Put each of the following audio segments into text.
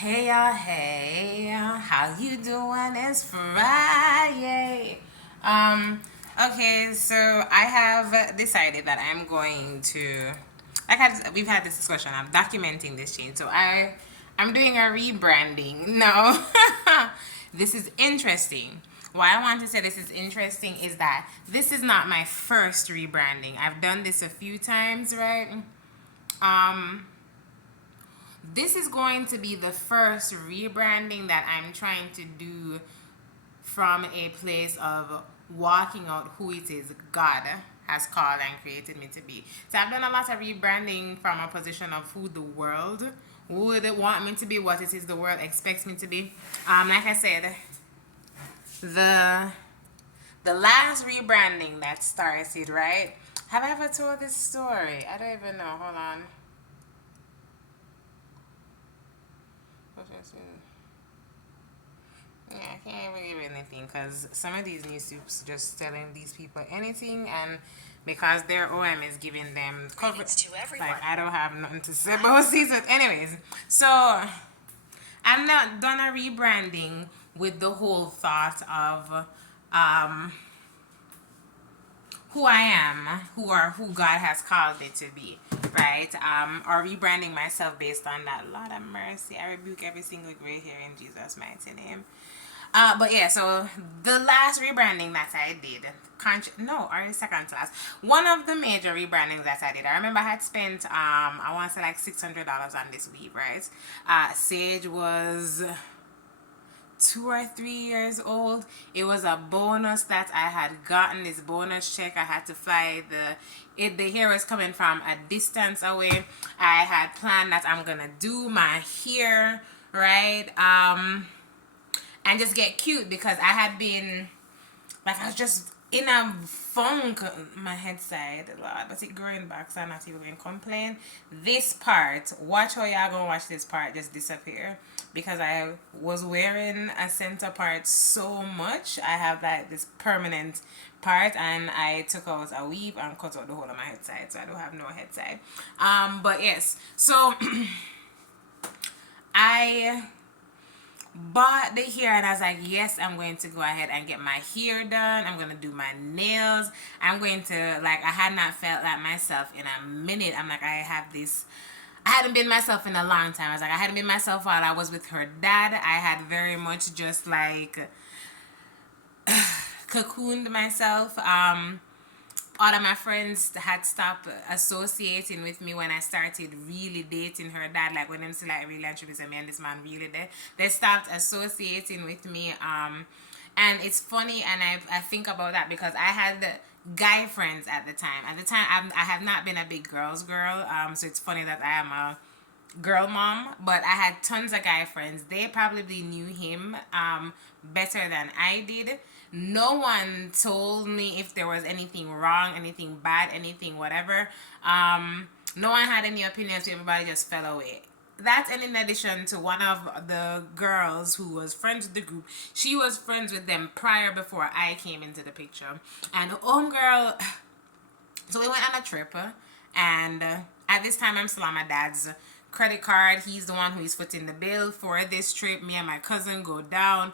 Hey y'all, hey, how you doing? It's Friday. Um, okay, so I have decided that I'm going to, we've had this discussion. I'm documenting this change, so I'm doing a rebranding. No, this is interesting. Why I want to say this is interesting is that this is not my first rebranding. I've done this a few times, right? Um, this is going to be the first rebranding that I'm trying to do from a place of walking out who it is God has called and created me to be. So I've done a lot of rebranding from a position of who the world would want me to be, what it is the world expects me to be. Like I said, the the last rebranding that started, right? Have I ever told this story? I don't even know. Hold on. Yeah, I can't really give anything because some of these news soups just telling these people anything, and because their OM is giving them coverage, to everyone. Like I don't have nothing to say about these. But anyways, so I'm not done a rebranding with the whole thought of um, who I am, who God has called me to be, right? Or rebranding myself based on that. Lord of mercy, I rebuke every single gray hair in Jesus' mighty name. But yeah, so the last rebranding that I did, or the second to last, one of the major rebrandings that I did, I remember I had spent, I want to say like $600 on this weave, right? Sage was 2 or 3 years old. It was a bonus that I had gotten. This bonus check, I had to fly the hair was coming from a distance away. I had planned that I'm gonna do my hair, right? And just get cute because I had been like I was just in a funk my head side, Lord, but it growing back, so I'm not even going to complain. This part, watch how y'all gonna watch this part just disappear because I was wearing a center part so much. I have like this permanent part, and I took out a weave and cut out the whole of my head side, so I don't have no head side. But yes, so I bought the hair and I was like, yes, I'm going to go ahead and get my hair done. I'm going to do my nails. I'm going to, like, I had not felt like myself in a minute. I'm like, I hadn't been myself in a long time. I was like, I hadn't been myself while I was with her dad. I had very much just like cocooned myself. All of my friends had stopped associating with me when I started really dating her dad. Like when them still like really introduced me and this man really there. They stopped associating with me. And it's funny, and I think about that because I had guy friends at the time. At the time, I have not been a big girl's girl. So it's funny that I am a girl mom, but I had tons of guy friends. They probably knew him better than I did. No one told me if there was anything wrong, anything bad, anything whatever. No one had any opinions. Everybody just fell away. That, and in addition to one of the girls who was friends with the group, she was friends with them before I came into the picture. And homegirl, so we went on a trip, and at this time I'm still on my dad's credit card. He's the one who is footing the bill for this trip. Me and my cousin go down.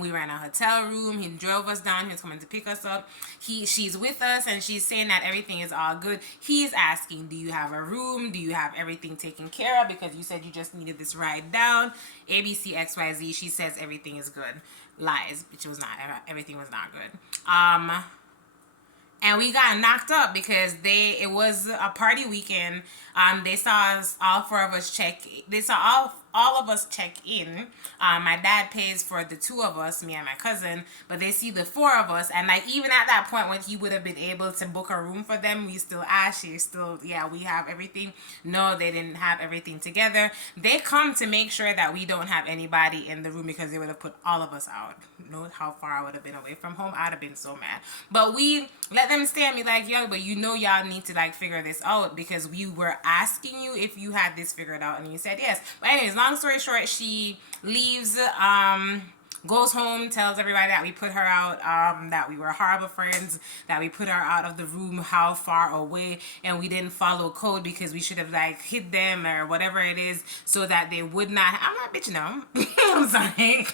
We were in a hotel room. He drove us down. He was coming to pick us up. She's with us, and she's saying that everything is all good. He's asking, do you have a room? Do you have everything taken care of? Because you said you just needed this ride down. ABC XYZ. She says everything is good. Lies, which was not. Everything was not good. And we got knocked up because it was a party weekend. They saw us, all four of us check. They saw all of us check in. My dad pays for the two of us, me and my cousin, but they see the four of us, and like even at that point when he would have been able to book a room for them, we still asked, we have everything. No, they didn't have everything together. They come to make sure that we don't have anybody in the room because they would have put all of us out. Know how far I would have been away from home. I'd have been so mad. But we let them stay and be like, yo, but y'all need to like figure this out because we were asking you if you had this figured out and you said yes. But anyways, long story short, she leaves goes home, tells everybody that we put her out, that we were horrible friends, that we put her out of the room, how far away, and we didn't follow code because we should have like hit them or whatever it is so that they would not. I'm not bitch, no. I'm sorry.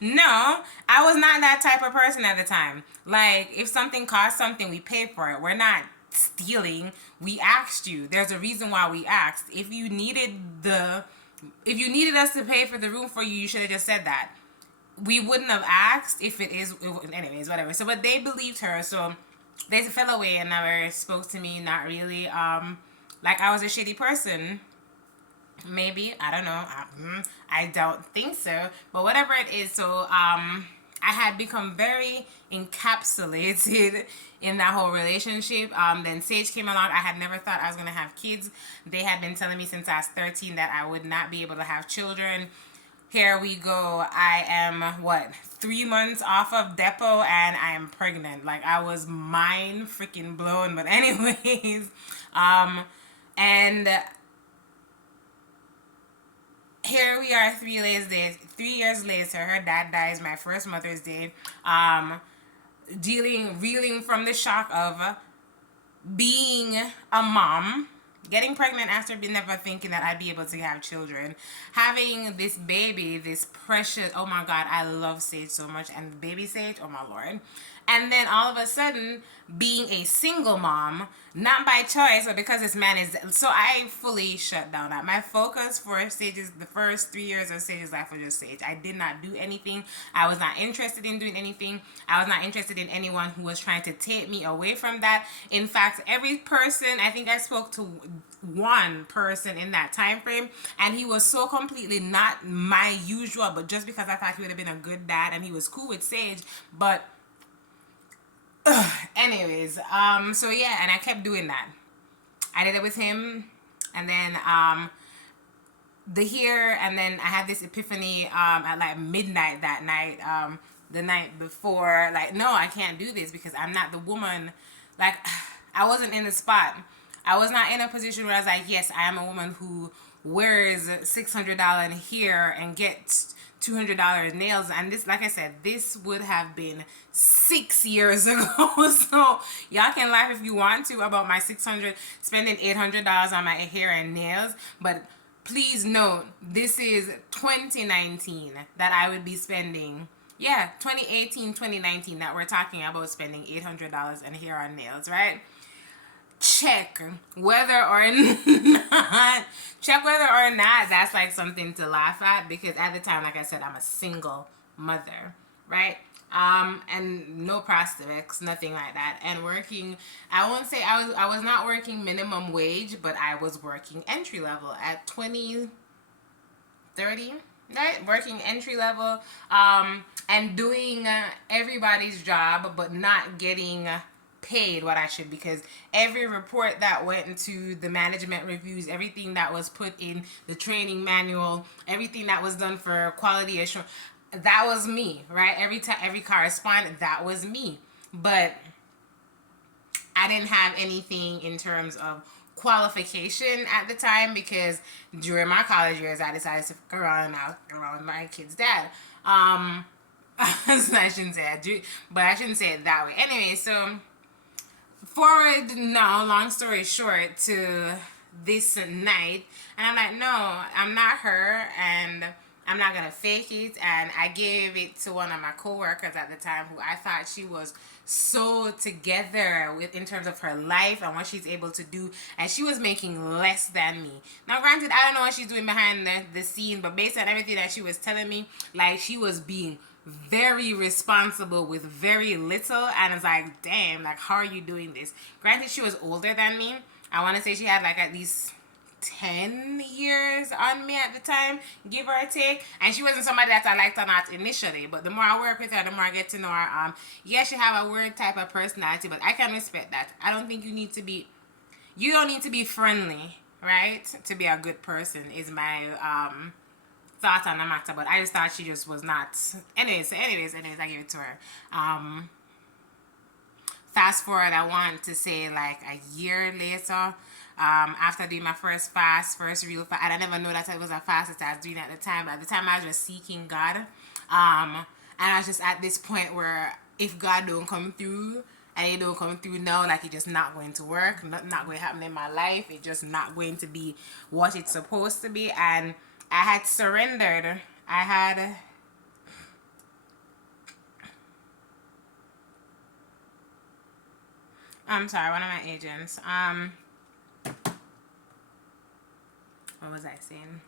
No, I was not that type of person at the time. Like, if something costs something, we pay for it. We're not stealing. We asked you. There's a reason why we asked. If you needed us to pay for the room for you, you should have just said that. We wouldn't have asked if anyways, whatever. So, but they believed her, so they fell away and never spoke to me. Not really. Like I was a shitty person. Maybe, I don't know. I don't think so. But whatever it is, so I had become very encapsulated in that whole relationship. Then Sage came along. I had never thought I was gonna have kids. They had been telling me since I was 13 that I would not be able to have children. Here we go. I am 3 months off of Depo and I am pregnant. Like, I was mind freaking blown. But anyways, and here we are 3 years later. Her dad dies my first Mother's Day. Reeling from the shock of being a mom, getting pregnant after never thinking that I'd be able to have children, having this baby, this precious, oh my God, I love Sage so much, and baby Sage, oh my Lord. And then all of a sudden, being a single mom, not by choice, but because this man is... So I fully shut down. My focus for Sage's, the first 3 years of Sage's life was just Sage. I did not do anything. I was not interested in doing anything. I was not interested in anyone who was trying to take me away from that. In fact, every person, I think I spoke to one person in that time frame, and he was so completely not my usual, but just because I thought he would have been a good dad, and he was cool with Sage, but... anyways, so yeah, and I kept doing that. I did it with him, and then and then I had this epiphany at like midnight that night, the night before, like, no, I can't do this because I'm not the woman. Like, I wasn't in the spot. I was not in a position where I was like, yes, I am a woman who wears $600 hair and gets $200 nails. And this, like I said, this would have been 6 years ago. So y'all can laugh if you want to about my spending $800 on my hair and nails, but please note, this is 2019 that I would be spending. Yeah, 2018, 2019 that we're talking about spending $800 on hair and nails, right? Check whether or not that's like something to laugh at, because at the time, like I said, I'm a single mother, right? And no prospects, nothing like that. And working, I won't say I was not working minimum wage, but I was working entry level at 20, 30, right? Working entry level, and doing everybody's job, but not getting paid what I should, because every report that went into the management reviews, everything that was put in the training manual, everything that was done for quality assurance, that was me, right? Every correspondent, that was me. But I didn't have anything in terms of qualification at the time, because during my college years I decided to fuck around with my kid's dad. I shouldn't say that, but I shouldn't say it that way. Anyway, so forward now, long story short, to this night, and I'm like, no, I'm not her, and I'm not gonna fake it. And I gave it to one of my coworkers at the time, who I thought she was so together with in terms of her life and what she's able to do, and she was making less than me. Now granted, I don't know what she's doing behind the scene, but based on everything that she was telling me, like, she was being very responsible with very little, and it's like, damn, like, how are you doing this? Granted, she was older than me. I want to say she had like at least 10 years on me at the time, give or take, and she wasn't somebody that I liked or not initially, but the more I work with her, the more I get to know her. Yeah, she have a weird type of personality, but I can respect that. I don't think you don't need to be friendly, right, to be a good person, is my thought on the matter. But I just thought she just was not. Anyways, I gave it to her. Fast forward, I want to say like a year later, after doing my first real fast, and I never knew that it was a fast that I was doing at the time. But at the time, I was just seeking God. And I was just at this point where if God don't come through, and he don't come through now, like it's just not going to work, not going to happen in my life, it's just not going to be what it's supposed to be. And I had surrendered. I'm sorry, one of my agents, what was I saying?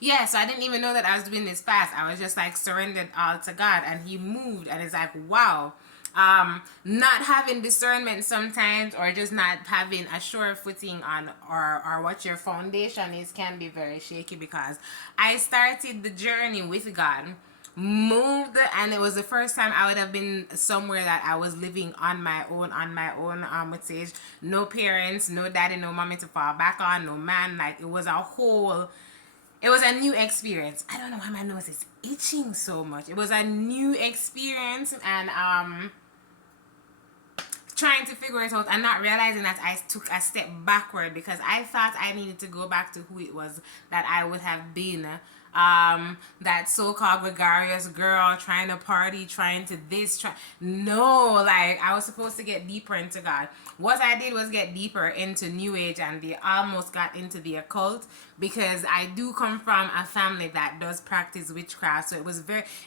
Yeah, so I didn't even know that I was doing this fast. I was just like surrendered all to God, and he moved, and it's like, wow. Not having discernment sometimes, or just not having a sure footing on or what your foundation is, can be very shaky, because I started the journey with God, moved, and it was the first time I would have been somewhere that I was living on my own, with Sage. No parents, no daddy, no mommy to fall back on, no man. Like, it was a new experience. I don't know why my nose is itching so much. It was a new experience, and trying to figure it out and not realizing that I took a step backward, because I thought I needed to go back to who it was that I would have been. That so-called gregarious girl trying to party, trying to no, like I was supposed to get deeper into God. What I did was get deeper into New Age, and they almost got into the occult, because I do come from a family that does practice witchcraft. So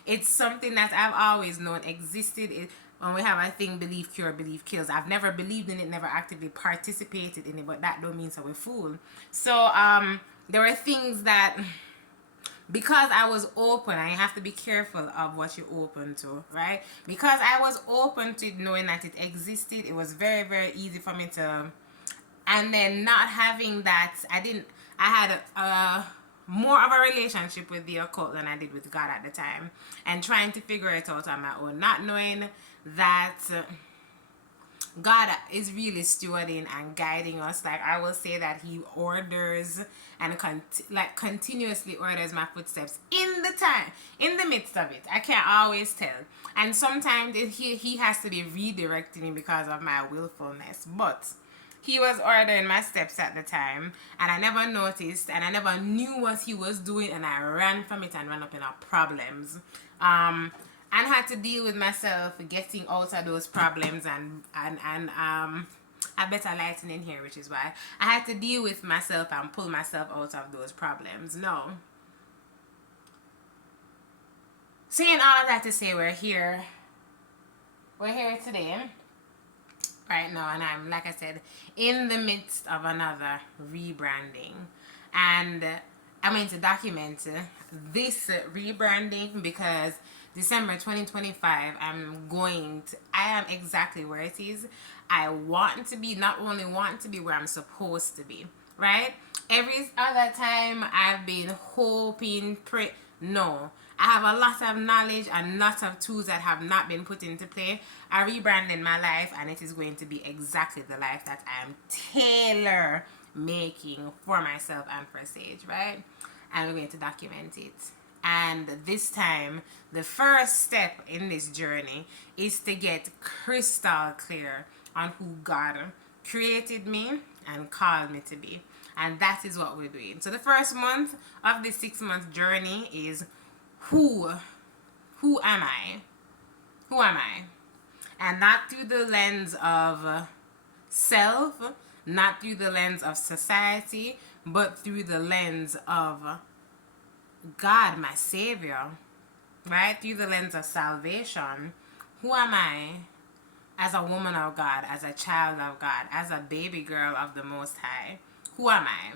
it's something that I've always known existed. When we have, I think, belief cure, belief kills. I've never believed in it, never actively participated in it, but that don't mean so we're fool. So there were things that, because I was open, I have to be careful of what you're open to, right? Because I was open to it, knowing that it existed, it was very, very easy for me to, and then not having that, I had more of a relationship with the occult than I did with God at the time, and trying to figure it out on my own, not knowing that God is really stewarding and guiding us. Like, I will say that he orders and continuously orders my footsteps in the midst of it. I can't always tell, and sometimes he has to be redirecting me because of my willfulness, but he was ordering my steps at the time, and I never noticed, and I never knew what he was doing, and I ran from it and ran up in our problems. And had to deal with myself getting out of those problems, and a better lighting in here, which is why I had to deal with myself and pull myself out of those problems. No. Saying all of that to say, we're here today, right now, and I'm, like I said, in the midst of another rebranding, and I'm going to document this rebranding, because December 2025, I am exactly where it is. I want to be, not only want to be where I'm supposed to be, right? Every other time I've been hoping, no. I have a lot of knowledge and lots of tools that have not been put into play. I rebranded my life, and it is going to be exactly the life that I am tailor making for myself and for Sage, right? And we're going to document it. And this time, the first step in this journey is to get crystal clear on who God created me and called me to be. And that is what we're doing. So the first month of this 6-month journey is who am I? Who am I? And not through the lens of self, not through the lens of society, but through the lens of God, my Savior, right? Through the lens of salvation. Who am I as a woman of God, as a child of God, as a baby girl of the Most High? Who am I?